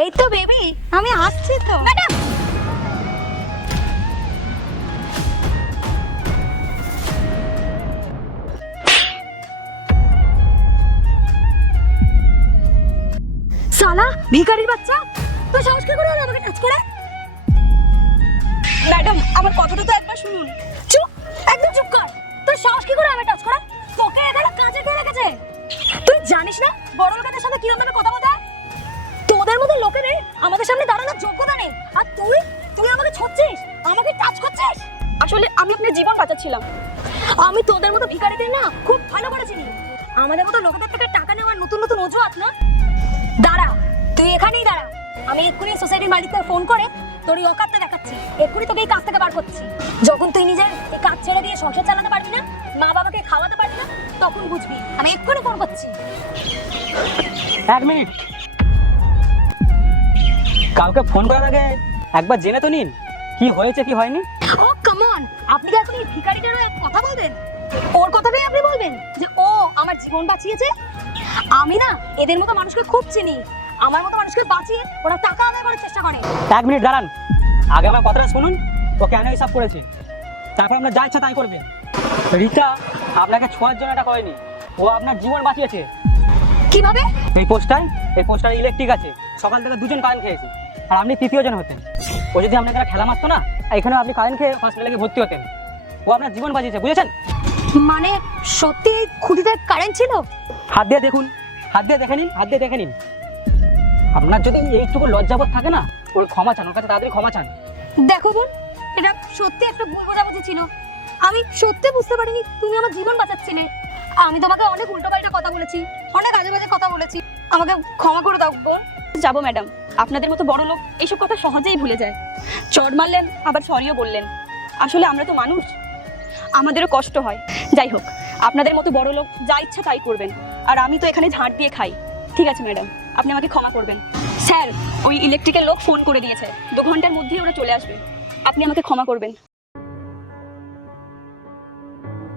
এই তো বেবি, আমি আসছি তো। ম্যাডাম, শালা ভিখারির বাচ্চা, তুই সাহস কি করে হলো আমাকে টাচ করে? ম্যাডাম, আমার কথাটা তো একবার শুনুন। চুপ, একদম চুপ কর। তুই সাহস কি করে আমাকে টাচ করা? তোকে এখানে কাজে কে রেখেছে? তুই জানিস না বড় লোকেদের সাথে কিরকম ভাবে কথা বলতে হয়? তোদের মতো লোকেদের আমাদের সামনে দাঁড়ানোর যোগ্যতা নেই। আর তুই তুই আমাকে ছুঁচ্ছিস, আমাকে টাচ করছিস। আসলে আমি আপনার জীবন বাঁচাচ্ছিলাম। আমি তোদের মতো ভিখারিদের না খুব ভালো করে চিনি। আমাদের মতো লোকেদের থেকে টাকা নেওয়ার নতুন নতুন অজুহাত না। দাঁড়া, তুই এখানেই দাঁড়া। আমি এক্ষুনি সোসাইটির মালিককে ফোন করে তোর এই অকাতটা দেখাচ্ছি। এক্ষুনি তোকে এই কাজ থেকে বার করছি। যখন তুই নিজের এই কাজ ছেড়ে দিয়ে সংসার চালাতে পারবি না, মা বাবাকে খাওয়াতে পারবি না, তখন বুঝবি। আমি এক্ষুনি ফোন করছি। 1 মিনিট। কাউকে ফোন করার আগে একবার জেনে তো নিন কি হয়েছে কি হয়নি। ও কাম অন, আপনি কি এখন এই ভিখারিটারও এক কথা বলবেন? ওর কথাটাই আপনি বলবেন যে ও আমার জীবন বাঁচিয়েছে? আমি না এদের মতো মানুষকে খুব চিনি। আমার মতো মানুষকে বাঁচিয়ে ওরা টাকা আদায় করার চেষ্টা করে। 1 মিনিট দাঁড়ান, আগে আমার কথাটা শুনুন। ও কেন হিসাব করেছে, তারপর আমরা যা ইচ্ছা তাই করবেন। রিতা আপনাকে ছোঁয়ার জন্য এটা করেনি, ও আপনার জীবন বাঁচিয়েছে। কিভাবে? এই পোস্টার ইলেকট্রিক আছে, সকাল থেকে 2 জন কারেন্ট খেয়েছে, আর আপনি 3য় জন হতেন। ও যদি আপনাকে ঠেলা মারতো না, এখানে আপনি কারেন্ট খেয়ে হসপিটালে গিয়ে ভর্তি হতেন। ও আপনার জীবন বাঁচিয়েছে, বুঝেছেন? মানে সত্যি এই খুঁটিতে কারেন্ট ছিল? হাত দিয়ে দেখুন, হাত দিয়ে দেখে নিন, হাত দিয়ে দেখে নিন। আপনার যদি এইটুকু লজ্জাবোধ থাকে না, ওর ক্ষমা চান, ওর কাছে তাড়াতাড়ি ক্ষমা চান। দেখো বোন, এটা সত্যি একটা ভুল বোঝাবুঝি ছিল। আমি সত্যি বুঝতে পারিনি তুমি আমার জীবন বাঁচাচ্ছিলে। আমি তোমাকে অনেক উল্টোপাল্টা কথা বলেছি, অনেক আজে বাজে কথা বলেছি। আমাকে ক্ষমা করে দাও বোন। যাবো ম্যাডাম, আপনাদের মতো বড় লোক এইসব কথা সহজেই ভুলে যায়। চড় মারলেন আবার সরিও বললেন। আসলে আমরা তো মানুষ, আমাদেরও কষ্ট হয়। যাই হোক, আপনাদের মতো বড় লোক যা ইচ্ছা তাই করবেন, আর আমি তো এখানে ঝাড় দিয়ে খাই। ঠিক আছে ম্যাডাম, আপনি আমাকে ক্ষমা করবেন। স্যার, ওই ইলেকট্রিকের লোক ফোন করে দিয়েছে, 2 ঘন্টার মধ্যেই ওরা চলে আসবে। আপনি আমাকে ক্ষমা করবেন।